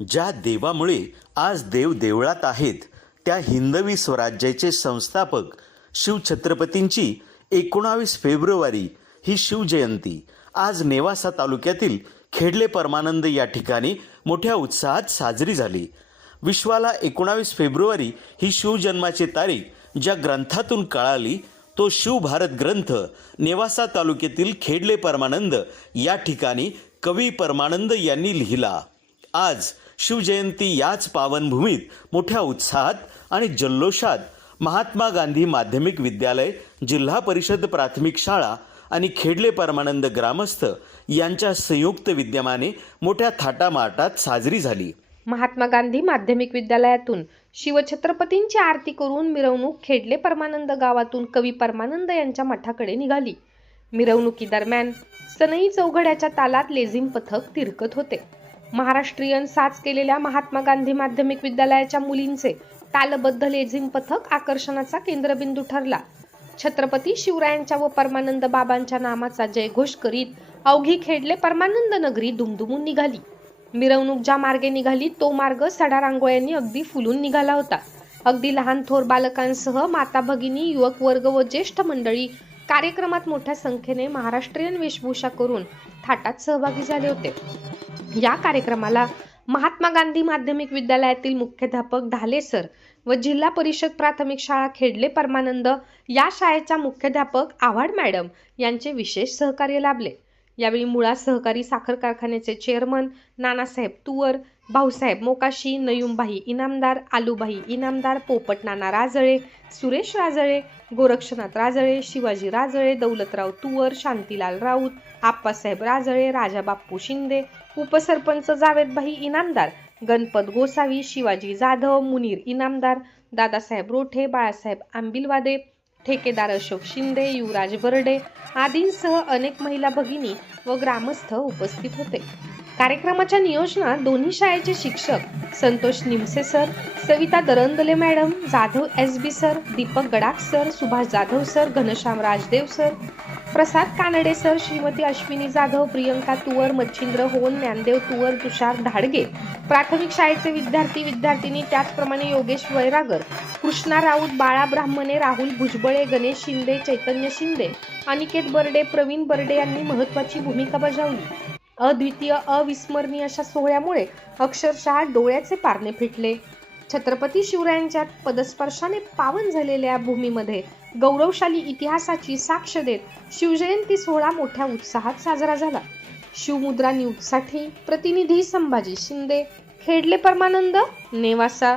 ज्या देवामुळे आज देव देवळात आहेत त्या हिंदवी स्वराज्याचे संस्थापक शिवछत्रपतींची एकोणावीस फेब्रुवारी ही शिवजयंती आज नेवासा तालुक्यातील खेडले परमानंद या ठिकाणी मोठ्या उत्साहात साजरी झाली. विश्वाला एकोणावीस फेब्रुवारी ही शिवजन्माची तारीख ज्या ग्रंथातून कळाली तो शिवभारत ग्रंथ नेवासा तालुक्यातील खेडले परमानंद या ठिकाणी कवी परमानंद यांनी लिहिला. आज शिवजयंती याच पावनभूमीत मोठ्या उत्साहात आणि जल्लोषात महात्मा गांधी माध्यमिक विद्यालय जिल्हा परिषद प्राथमिक शाळा आणि खेडले परमानंद ग्रामस्थ यांच्या संयुक्त विद्यमाने मोठ्या थाटामाटात साजरी झाली. महात्मा गांधी माध्यमिक विद्यालयातून शिवछत्रपतींची आरती करून मिरवणूक खेडले परमानंद गावातून कवी परमानंद यांच्या मठाकडे निघाली. मिरवणुकीदरम्यान सनई चौघड्याच्या तालात लेझिम पथक तिरकत होते. महाराष्ट्रीयन साच केलेल्या महात्मा गांधी माध्यमिक विद्यालयाच्या मुलींचे तालबद्ध लेझिम पथक आकर्षणाचा केंद्रबिंदू ठरला. छत्रपती शिवरायांच्या व परमानंद बाबांच्या नामाचा जयघोष करीत अवघी खेडले परमानंद नगरी दुमदुमून निघाली. मिरवणूक ज्या मार्गे निघाली तो मार्ग सडा रांगोळ्यांनी अगदी फुलून निघाला होता. अगदी लहान थोर बालकांसह माता भगिनी युवक वर्ग व ज्येष्ठ मंडळी कार्यक्रमात मोठ्या संख्येने महाराष्ट्रीयन वेशभूषा करून थाटात सहभागी झाले होते. या कार्यक्रमाला महात्मा गांधी माध्यमिक विद्यालयातील मुख्याध्यापक ढाले सर व जिल्हा परिषद प्राथमिक शाळा खेडले परमानंद या शाळेच्या मुख्याध्यापक आव्हाड मॅडम यांचे विशेष सहकार्य लाभले. यावेळी मुळा सहकारी साखर कारखान्याचे चेअरमन नानासाहेब तुवर भाऊसाहेब मोकाशी नयुमबाई इनामदार आलूबाई इनामदार पोपट नाना राजळे सुरेश राजळे गोरक्षनाथ राजळे शिवाजी राजळे दौलतराव तुवर शांतीलाल राऊत आप्पासाहेब राजळे राजा बाप्पू शिंदे उपसरपंच जावेदबाई इनामदार गणपत गोसावी शिवाजी जाधव मुनीर इनामदार दादासाहेब रोठे बाळासाहेब आंबिलवादे ठेकेदार अशोक शिंदे युवराज बर्डे आदींसह अनेक महिला भगिनी व ग्रामस्थ उपस्थित होते. कार्यक्रमाच्या नियोजनात दोन्ही शाळेचे शिक्षक Santosh Nimse sir Savita Darandale madam Jadhav S B sir Deepak Gadakh sir Subhash Jadhav sir Ghanshyam Rajdev sir Prasad Kanade sir Shrimati Ashwini Jadhav Priyanka Tuwar Machhindra Hon Dnyandev Tuwar तुषार धाडगे. प्राथमिक शाळेचे विद्यार्थी विद्यार्थिनी त्याचप्रमाणे योगेश वैरागर कृष्णा राऊत बाळा ब्राह्मणे राहुल भुजबळे गणेश शिंदे चैतन्य शिंदे अनिकेत बर्डे प्रवीण बर्डे यांनी महत्त्वाची भूमिका बजावली. अद्वितीय अविस्मरणीय अशा सोहळ्यामुळे अक्षरशः डोळ्याचे पारणे फिटले. छत्रपती शिवरायांच्या पदस्पर्शाने पावन झालेल्या भूमीमध्ये गौरवशाली इतिहासाची साक्ष देत शिवजयंती सोहळा मोठ्या उत्साहात साजरा झाला. शिवमुद्रा न्यूजसाठी प्रतिनिधी संभाजी शिंदे खेडले परमानंद नेवासा